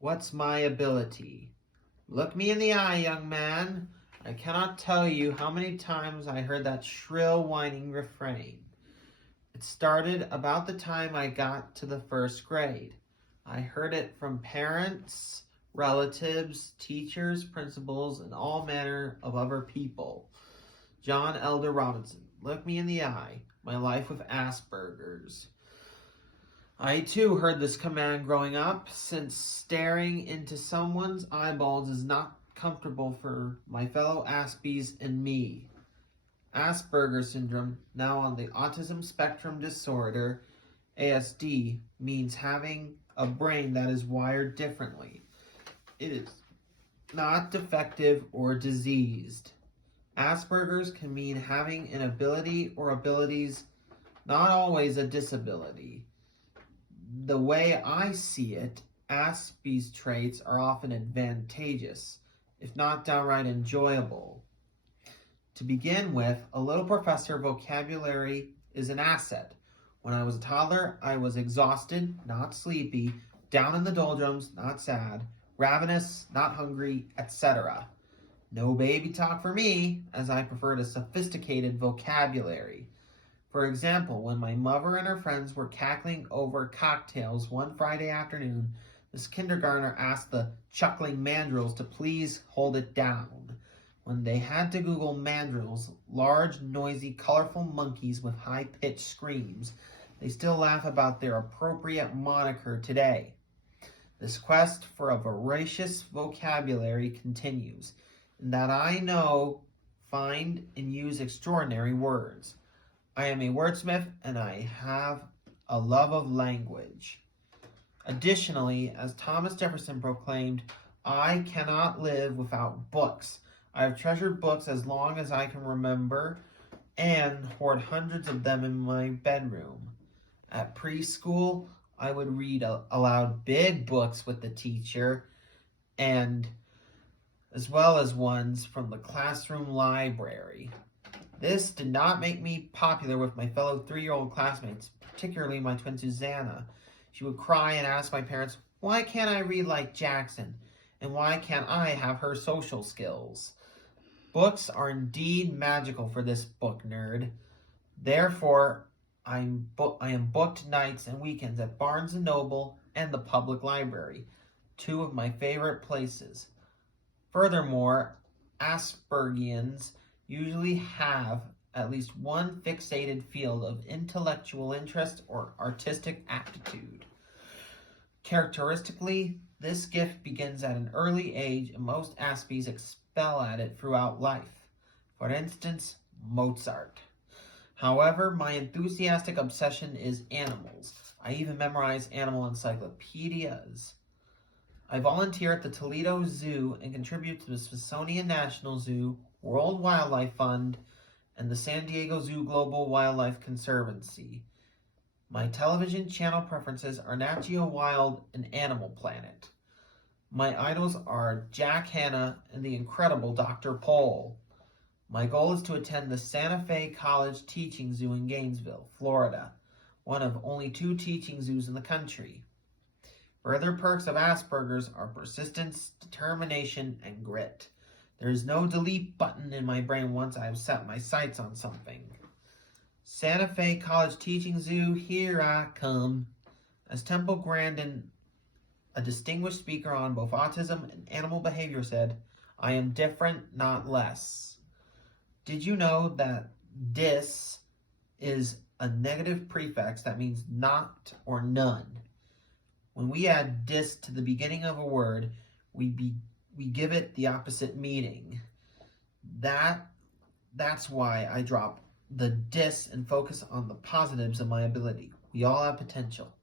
What's my ability? Look me in the eye, young man. I cannot tell you how many times I heard that shrill, whining refrain. It started about the time I got to the first grade. I heard it from parents, relatives, teachers, principals, and all manner of other people. John Elder Robinson, look me in the eye. My life with Asperger's. I too heard this command growing up, since staring into someone's eyeballs is not comfortable for my fellow Aspies and me. Asperger's syndrome, now on the autism spectrum disorder, ASD, means having a brain that is wired differently. It is not defective or diseased. Asperger's can mean having an ability or abilities, not always a disability. The way I see it, Aspie's traits are often advantageous, if not downright enjoyable. To begin with, a little professor vocabulary is an asset. When I was a toddler, I was exhausted, not sleepy, down in the doldrums, not sad, ravenous, not hungry, etc. No baby talk for me, as I preferred a sophisticated vocabulary. For example, when my mother and her friends were cackling over cocktails one Friday afternoon, Miss Kindergartner asked the chuckling mandrills to please hold it down. When they had to Google mandrills, large, noisy, colorful monkeys with high-pitched screams, they still laugh about their appropriate moniker today. This quest for a voracious vocabulary continues, in that I know, find, and use extraordinary words. I am a wordsmith, and I have a love of language. Additionally, as Thomas Jefferson proclaimed, I cannot live without books. I have treasured books as long as I can remember and hoard hundreds of them in my bedroom. At preschool, I would read aloud big books with the teacher, and as well as ones from the classroom library. This did not make me popular with my fellow 3-year-old classmates, particularly my twin Susanna. She would cry and ask my parents, why can't I read like Jackson? And why can't I have her social skills? Books are indeed magical for this book nerd. Therefore, I am booked nights and weekends at Barnes & Noble and the public library, two of my favorite places. Furthermore, Aspergians usually have at least one fixated field of intellectual interest or artistic aptitude. Characteristically, this gift begins at an early age, and most Aspies excel at it throughout life. For instance, Mozart. However, my enthusiastic obsession is animals. I even memorize animal encyclopedias. I volunteer at the Toledo Zoo and contribute to the Smithsonian National Zoo, World Wildlife Fund, and the San Diego Zoo Global Wildlife Conservancy. My television channel preferences are Nat Geo Wild and Animal Planet. My idols are Jack Hanna and the incredible Dr. Pol. My goal is to attend the Santa Fe College Teaching Zoo in Gainesville, Florida, one of only 2 teaching zoos in the country. Further perks of Asperger's are persistence, determination, and grit. There is no delete button in my brain once I have set my sights on something. Santa Fe College Teaching Zoo, here I come. As Temple Grandin, a distinguished speaker on both autism and animal behavior, said, I am different, not less. Did you know that dis is a negative prefix that means not or none? When we add dis to the beginning of a word, we give it the opposite meaning. That's why I drop the dis and focus on the positives of my ability. We all have potential.